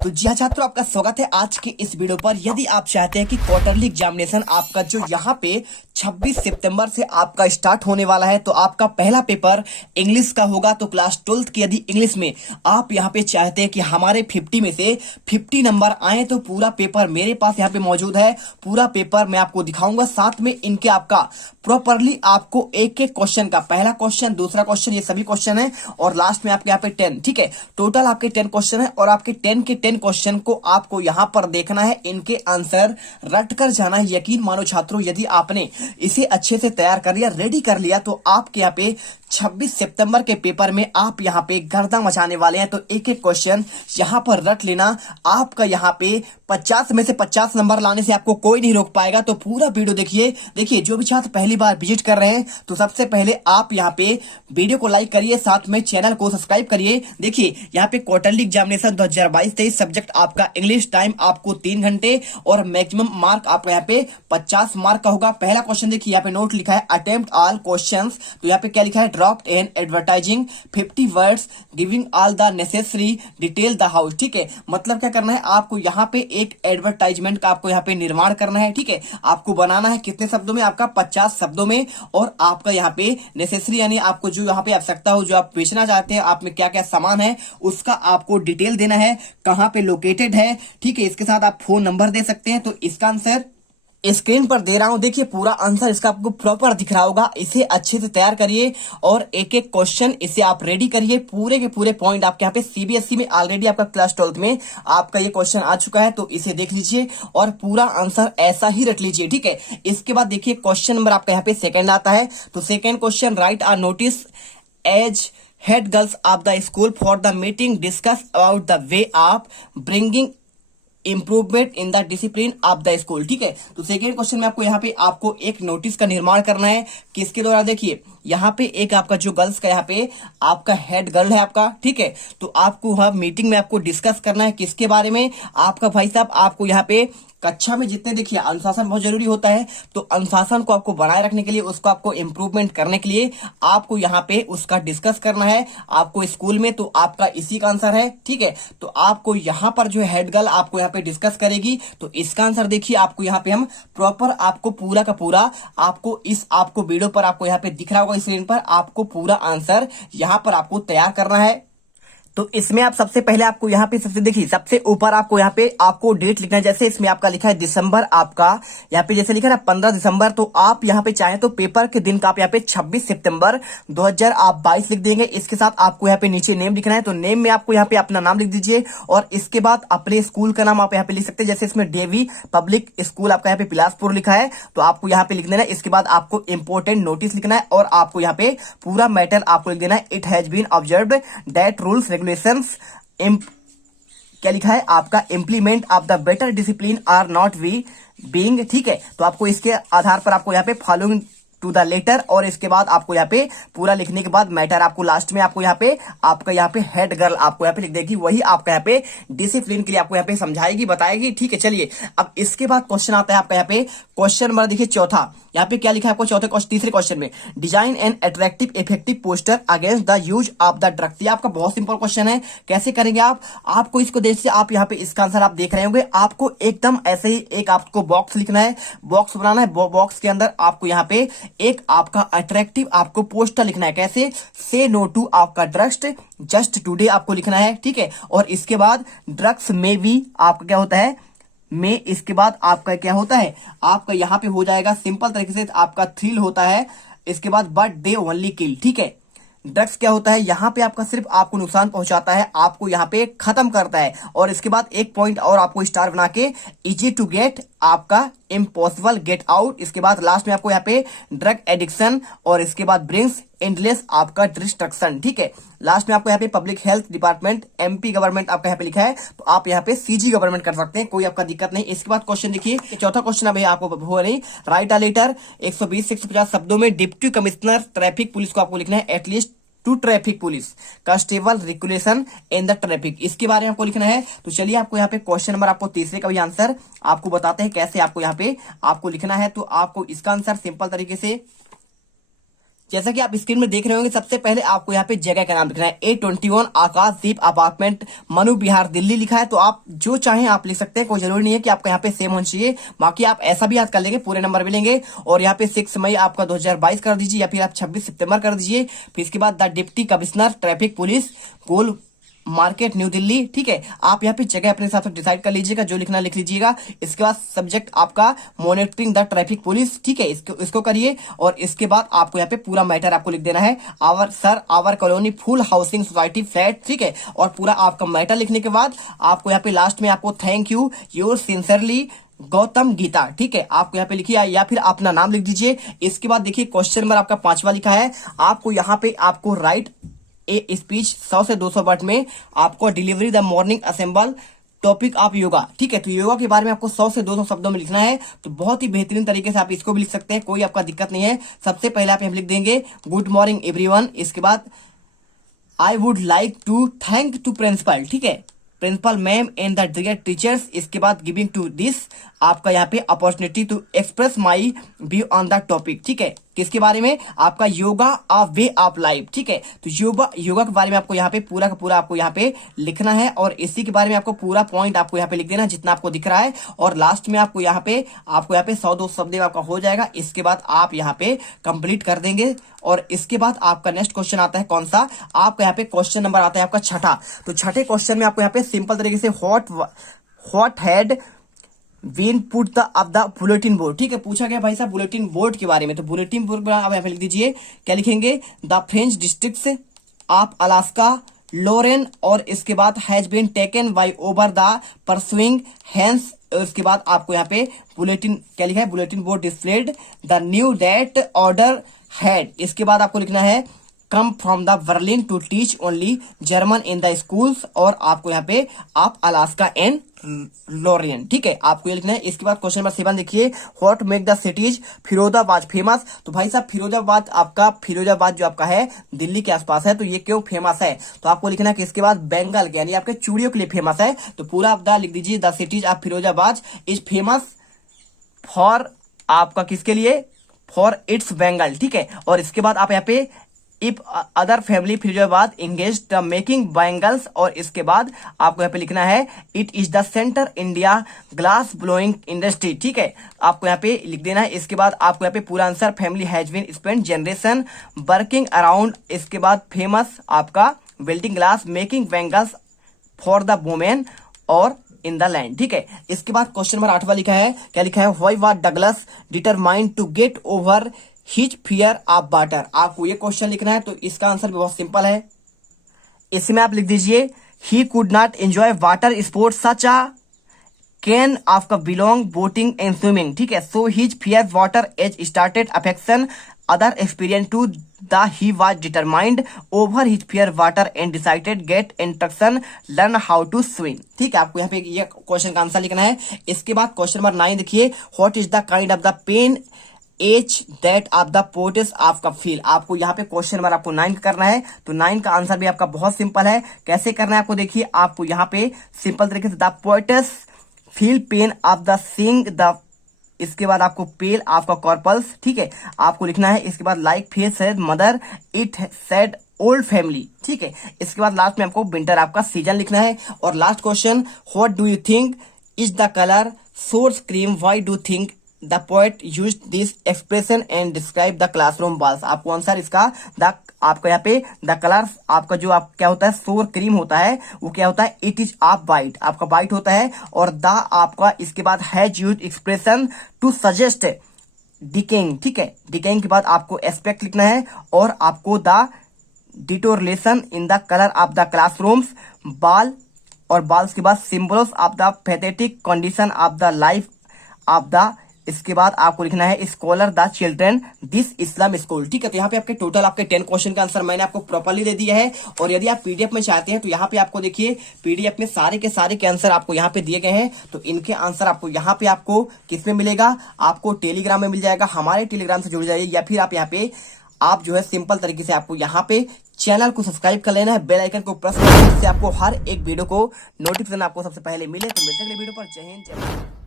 तो जी हाँ छात्रों, आपका स्वागत है आज के इस वीडियो पर। यदि आप चाहते हैं कि क्वार्टरली एग्जामिनेशन आपका जो यहाँ पे 26 सितंबर से आपका स्टार्ट होने वाला है, तो आपका पहला पेपर इंग्लिश का होगा। तो क्लास 12th की यदि इंग्लिश में आप यहाँ पे चाहते हैं कि हमारे 50 में से 50 नंबर आए, तो पूरा पेपर मेरे पास यहाँ पे मौजूद है। पूरा पेपर मैं आपको दिखाऊंगा, साथ में इनके आपका प्रॉपरली आपको एक एक क्वेश्चन का पहला क्वेश्चन, दूसरा क्वेश्चन, ये सभी क्वेश्चन है, और लास्ट में आपके यहाँ पे 10। ठीक है, टोटल आपके 10 क्वेश्चन है, और आपके 10 के 10 क्वेश्चन को आपको यहां पर देखना है, इनके आंसर रट कर जाना है। यकीन मानो छात्रों, यदि आपने इसे अच्छे से तैयार कर लिया, रेडी कर लिया, तो आपके यहाँ पे 26 सितंबर के पेपर में आप यहाँ पे गर्दा मचाने वाले हैं। तो एक एक क्वेश्चन यहाँ पर रट लेना। आपका यहाँ पे 50 में से 50 नंबर लाने से आपको कोई नहीं रोक पाएगा। तो पूरा वीडियो देखिए जो भी छात्र पहली बार विजिट कर रहे हैं, तो सबसे पहले आप यहाँ पे वीडियो को लाइक करिए, साथ में चैनल को सब्सक्राइब करिए। देखिए यहाँ पे क्वार्टरली एग्जामिनेशन 2022-23 सब्जेक्ट आपका इंग्लिश, टाइम आपको 3 घंटे, और मैक्सिमम मार्क आपका यहाँ पे 50 मार्क का होगा। पहला क्वेश्चन देखिए, यहाँ पे नोट लिखा है अटेम्प्ट ऑल क्वेश्चंस। तो यहाँ पे क्या लिखा है, dropped N advertising 50 words giving all the necessary detail the house. ठीक है, मतलब क्या करना है, आपको यहाँ पे एक एडवर्टाइजमेंट का आपको यहाँ पे निर्माण करना है। ठीक है, आपको बनाना है कितने शब्दों में, आपका 50 शब्दों में, और आपका यहाँ पे नेसेसरी यानी आपको जो यहाँ पे आवश्यकता हो, जो आप बेचना चाहते हैं, आप में क्या क्या सामान है, उसका आपको डिटेल देना है, कहाँ पे लोकेटेड है। ठीक है, इसके साथ आप फोन नंबर दे सकते हैं। तो इसका आंसर स्क्रीन पर दे रहा हूं, देखिए पूरा आंसर इसका आपको प्रॉपर दिख रहा होगा। इसे अच्छे से तैयार करिए, और एक एक क्वेश्चन इसे आप रेडी करिए। पूरे के पूरे पॉइंट आपके यहाँ पे सीबीएसई में ऑलरेडी आपका क्लास 12th में आपका ये क्वेश्चन आ चुका है, तो इसे देख लीजिए और पूरा आंसर ऐसा ही रट लीजिए। ठीक है, इसके बाद देखिए क्वेश्चन नंबर आपका यहाँ पे सेकेंड आता है। तो second question, write are notice as head girls of the school for the meeting discuss about the way of bringing improvement in the discipline of the school. ठीक है, तो सेकेंड क्वेश्चन में आपको यहाँ पे आपको एक नोटिस का निर्माण करना है। किसके द्वारा, देखिए यहाँ पे एक आपका जो गर्ल्स का यहाँ पे आपका हेड गर्ल है आपका। ठीक है, तो आपको वहां मीटिंग में आपको डिस्कस करना है किसके बारे में, आपका भाई साहब आपको यहाँ पे कक्षा में जितने, देखिए अनुशासन बहुत जरूरी होता है, तो अनुशासन को आपको बनाए रखने के लिए, उसको आपको इम्प्रूवमेंट करने के लिए आपको यहाँ पे उसका डिस्कस करना है आपको स्कूल में। तो आपका इसी का आंसर है। ठीक है, तो आपको यहाँ पर जो हेड गर्ल आपको यहाँ पे डिस्कस करेगी, तो इसका आंसर देखिए आपको यहाँ पे हम प्रॉपर आपको पूरा का पूरा आपको इस आपको वीडियो पर आपको यहाँ पे दिख रहा होगा स्क्रीन पर, आपको पूरा आंसर यहाँ पर आपको तैयार करना है। तो इसमें आप सबसे पहले आपको यहाँ पे सबसे देखिए सबसे ऊपर आपको यहाँ पे आपको डेट लिखना है। जैसे इसमें आपका लिखा है दिसंबर, आपका यहाँ पे जैसे लिखा है ना 15 दिसंबर, तो आप यहाँ पे चाहें तो पेपर के दिन का आप यहाँ पे 26 सितंबर 2022 लिख देंगे। इसके साथ आपको यहाँ पे नीचे नेम लिखना है, तो नेम में आपको यहाँ पे अपना नाम लिख दीजिए, और इसके बाद अपने स्कूल का नाम आप यहाँ पे लिख सकते हैं। जैसे इसमें देवी पब्लिक स्कूल आपका यहाँ पे बिलासपुर लिखा है, तो आपको यहाँ पे लिख देना है। इसके बाद आपको इंपोर्टेंट नोटिस लिखना है, और आपको यहाँ पे पूरा मैटर आपको लिख देना है। It has been observed that rules regulations क्या लिखा है आपका implement of the better discipline are not we being. ठीक है, तो आपको इसके आधार पर आपको यहाँ पे फॉलोइंग टू द लेटर, और इसके बाद आपको यहाँ पे पूरा लिखने के बाद मैटर आपको लास्ट में आपको यहाँ पे आपका यहाँ पे हेड गर्ल आपको यहाँ पे लिख देगी, वही आपका यहाँ पे डिसिप्लिन के लिए आपको यहाँ पे समझाएगी, बताएगी। ठीक है, चलिए अब इसके बाद क्वेश्चन आता है आपका यहाँ पे क्वेश्चन नंबर देखिए चौथा। यहाँ पे क्या लिखा है आपको चौथे तीसरे क्वेश्चन में, design an attractive effective poster against the use of the drugs. ये आपका बहुत सिंपल क्वेश्चन है। कैसे करेंगे आप, आपको इसको देख से आप यहाँ पे इसका आंसर आप देख रहे होंगे, आपको एकदम ऐसे ही एक आपको बॉक्स लिखना है, बॉक्स बनाना है। बॉक्स के अंदर आपको यहाँ पे एक आपका अट्रैक्टिव आपको पोस्टर लिखना है। कैसे, से नो टू आपका ड्रग्स जस्ट टुडे आपको लिखना है। ठीक है, और इसके बाद ड्रग्स में भी आपका क्या होता है, में इसके बाद आपका क्या होता है, आपका यहाँ पे हो जाएगा सिंपल तरीके से आपका थ्रिल होता है। इसके बाद बट दे ओनली किल। ठीक है, ड्रग्स क्या होता है, यहाँ पे आपका सिर्फ आपको नुकसान पहुंचाता है, आपको यहाँ पे खत्म करता है। और इसके बाद एक पॉइंट और आपको स्टार बना के, इजी टू गेट आपका इम्पॉसिबल गेट आउट। इसके बाद लास्ट में आपको यहाँ पे ड्रग एडिक्शन, और इसके बाद ब्रिंग्स एंडलेस आपका डिस्ट्रक्शन। ठीक है, लास्ट में आपको यहाँ पे public health department MP government आपका यहाँ पे लिखा है, तो आप यहाँ पे सीजी गवर्नमेंट कर सकते हैं, कोई आपका दिक्कत नहीं। इसके बाद क्वेश्चन देखिए चौथा क्वेश्चन अभी आपको हो नहीं, राइट अ लेटर 120 से 150 शब्दों में डिप्टी कमिश्नर ट्रैफिक पुलिस को आपको लिखना है at least to traffic police constable regulation in the traffic, इसके बारे में आपको लिखना है। तो चलिए आपको यहाँ पे क्वेश्चन नंबर आपको तीसरे का भी आंसर आपको बताते हैं कैसे आपको यहाँ पे आपको लिखना है। तो आपको इसका आंसर सिंपल तरीके से जैसा कि आप स्क्रीन में देख रहे होंगे, सबसे पहले आपको यहाँ पे जगह का नाम लिखना है। A21 आकाशदीप अपार्टमेंट, मनु विहार, दिल्ली लिखा है। तो आप जो चाहें आप लिख सकते हैं, कोई जरूरी नहीं है कि आपका यहाँ पे सेम होना चाहिए। बाकी आप ऐसा भी याद कर लेंगे, पूरे नंबर मिलेंगे। और यहाँ पे 6 मई आपका 2022 कर दीजिए, या फिर आप 26 सितंबर कर दीजिए। फिर इसके बाद the deputy commissioner traffic police, goal market, new Delhi. ठीक है, आप यहाँ पे जगह अपने हिसाब से डिसाइड कर लीजिएगा, जो लिखना लिख लीजिएगा। इसके बाद सब्जेक्ट आपका मॉनिटरिंग द ट्रैफिक पुलिस। ठीक है, इसको करिए। और इसके बाद आपको यहाँ पे पूरा मैटर आपको लिख देना है, our colony full housing society flat. ठीक है, और पूरा आपका मैटर लिखने के बाद आपको यहाँ पे लास्ट में आपको thank you your sincerely Gautam Geeta. ठीक है, आपको यहाँ पे लिखिए, या फिर अपना नाम लिख दीजिए। इसके बाद देखिए क्वेश्चन नंबर आपका 5वां लिखा है। आपको यहाँ पे आपको राइट ए स्पीच 100 से 200 वर्ड में आपको delivery the morning assemble topic of yoga. ठीक है, तो योगा के बारे में आपको 100 से 200 शब्दों में लिखना है। तो बहुत ही बेहतरीन तरीके से आप इसको भी लिख सकते हैं, कोई आपका दिक्कत नहीं है। सबसे पहले आप यहाँ लिख देंगे गुड मॉर्निंग एवरीवन। इसके बाद I would like to thank to principal. ठीक है, principal ma'am and the dear teachers. इसके बाद गिविंग टू दिस आपका यहाँ पे opportunity to express my view on the topic. ठीक है, किसके बारे में? आपका yoga a way of life. ठीक है, तो योगा के बारे में आपको यहाँ पे पूरा का पूरा आपको यहाँ पे लिखना है। और इसी के बारे में आपको पूरा पॉइंट आपको यहाँ पे लिख देना जितना आपको दिख रहा है। और लास्ट में आपको यहाँ पे 100-200 शब्द में आपका हो जाएगा। इसके बाद आप यहाँ पे कंप्लीट कर देंगे। और इसके बाद आपका नेक्स्ट क्वेश्चन आता है कौन सा? आपका यहाँ पे क्वेश्चन नंबर आता है आपका 6ठा। तो छठे क्वेश्चन में आपको यहाँ पे सिंपल तरीके से what had been put the of the bulletin board. ठीक है, पूछा गया भाई साहब बुलेटिन बोर्ड के बारे में। तो बुलेटिन बोर्ड आप यहाँ पे लिख दीजिए, क्या लिखेंगे? The French districts of Alsace Lorraine. और इसके बाद has been taken by over the Prussians. उसके बाद आपको यहाँ पे बुलेटिन क्या लिखा है? Bulletin board displayed the new date order had. इसके बाद आपको लिखना है come from the Berlin to teach only German in the schools. और आपको यहाँ पे आप अलास्का एंड लोरियन। ठीक है, आपको ये लिखना है। इसके बाद क्वेश्चन नंबर 7 देखिए, what make the cities Firozabad famous. तो भाई साहब फिरोजाबाद जो आपका है दिल्ली के आसपास है, तो ये क्यों फेमस है? तो आपको लिखना है कि इसके बाद बेंगल यानी आपके चूड़ियों के लिए फेमस है। तो पूरा आप लिख दीजिए, the cities of Firozabad is famous for आपका किसके लिए? For its Bengal. ठीक है, और इसके बाद आप यहाँ पे if other family Firozabad engage the making bangles. और इसके बाद आपको यहाँ पे लिखना है it is the centre India glass blowing industry. ठीक है, आपको यहाँ पे लिख देना है। इसके बाद आपको यहाँ पे पूरा answer family has been spend generation working around. इसके बाद फेमस आपका building glass making bangles for the women और इन द लैंड। ठीक है, इसके बाद क्वेश्चन नंबर 8वां लिखा है, क्या लिखा है? Why was Douglas determined to get over his fear of water. आपको ये क्वेश्चन लिखना है। तो इसका आंसर भी बहुत सिंपल है, इसमें आप लिख दीजिए he could not enjoy water sports such a can आपका बिलोंग बोटिंग एंड स्विमिंग। ठीक है, so his fear water as started affection other experience to the he was determined over his fear water and decided get instruction learn how to swim. ठीक है, आपको यहाँ पे ये question का answer लिखना है। इसके बाद क्वेश्चन नंबर 9 देखिए, what is the kind of the pain H that of the poets आपका फील। आपको यहाँ पे क्वेश्चन नंबर आपको 9 करना है। तो 9 का आंसर भी आपका बहुत सिंपल है। कैसे करना है आपको देखिए, आपको यहाँ पे सिंपल तरीके से the poets feel pain of the sing the. इसके बाद आपको पेल आपका कॉर्पल्स। ठीक है, आपको लिखना है। इसके बाद like face said mother it said old family. ठीक है, इसके बाद लास्ट में आपको विंटर आपका सीजन लिखना है। और last question, what do you think is the colour source cream, why do think the poet use this expression and describe the classroom walls. आपको आंसर इसका आपका यहाँ पे द कलर आपका जो आप क्या होता है सोर क्रीम होता है, वो क्या होता है? इट इज ऑफ वाइट, आपका वाइट होता है। और द आपका इसके बाद has use expression to suggest decaying. ठीक है, डिकेइंग के बाद आपको एस्पेक्ट लिखना है। और आपको the deterioration in the colour of the classrooms ball. और बॉल्स के बाद symbols of the pathetic condition of the life of the. इसके बाद आपको लिखना है scholar the children this Islam school. ठीक है, तो यहाँ पे आपके टोटल आपके 10 क्वेश्चन का आंसर मैंने आपको प्रॉपर्ली दे दिया है। और यदि आप पीडीएफ में चाहते हैं तो यहाँ पे आपको देखिए पीडीएफ में सारे के आंसर आपको यहाँ पे दिए गए हैं। तो इनके आंसर आपको यहाँ पे आपको किस में मिलेगा? आपको टेलीग्राम में मिल जाएगा, हमारे टेलीग्राम से जुड़ जाइए। या फिर आप यहाँ पे आप जो है सिंपल तरीके से आपको यहाँ पे चैनल को सब्सक्राइब कर लेना है, बेल आइकन को प्रेस करना है, जिससे आपको हर एक वीडियो को नोटिफिकेशन आपको सबसे पहले मिले। तो मिलते हैं अगले वीडियो पर। जय हिंद, जय भारत।